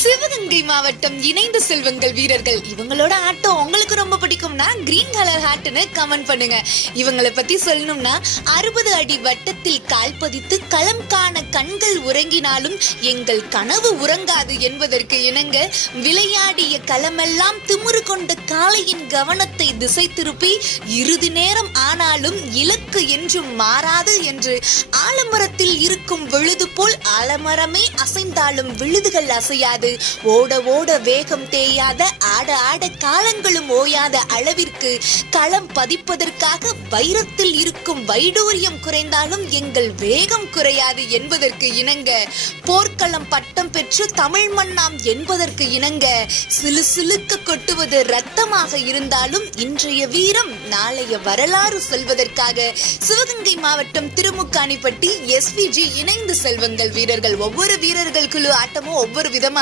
சிவகங்கை மாவட்டம் இணைந்த செல்வங்கள் வீரர்கள் இவங்களோட ஆட்டம் உங்களுக்கு ரொம்ப பிடிக்கும்னா கிரீன் கலர் ஹாட்னு கமெண்ட் பண்ணுங்க. இவங்களை பத்தி சொல்லணும்னா 60 அடி வட்டத்தில் கால் பதித்து களம் காண கண்கள் உறங்கினாலும் எங்கள் கனவு உறங்காது என்பதற்கு இணங்க விளையாடிய களமெல்லாம் திமிரு கொண்ட காளையின் கவனத்தை திசை திருப்பி இறுதி நேரம் ஆனாலும் இலக்கு என்றும் மாறாது என்று ஆலமரத்தில் இருக்கும் விழுது போல் ஆலமரமே அசைந்தாலும் விழுதுகள் அசையாது, ஓட ஓட வேகம் தேயாத, ஆட ஆட காலங்களும் ஓயாத அளவிற்கு களம் பதிப்பதற்காக வைரத்தில் இருக்கும் வைடூரியம் குறைந்தாலும் எங்கள் வேகம் குறையாது என்பதற்கு இணங்க போர்க்களம் பட்டம் பெற்று தமிழ் மண்ணாம் என்பதற்கு இணங்க சிலு சிலுக்க கொட்டுவது ரத்தமாக இருந்தாலும் இன்றைய வீரம் நாளைய வரலாறு சொல்வதற்காக சிவகங்கை மாவட்டம் திருமுக்காணிப்பட்டி SVG இணைந்து செல்வங்கள் வீரர்கள். ஒவ்வொரு வீரர்கள் குழு ஆட்டமும் ஒவ்வொரு விதமா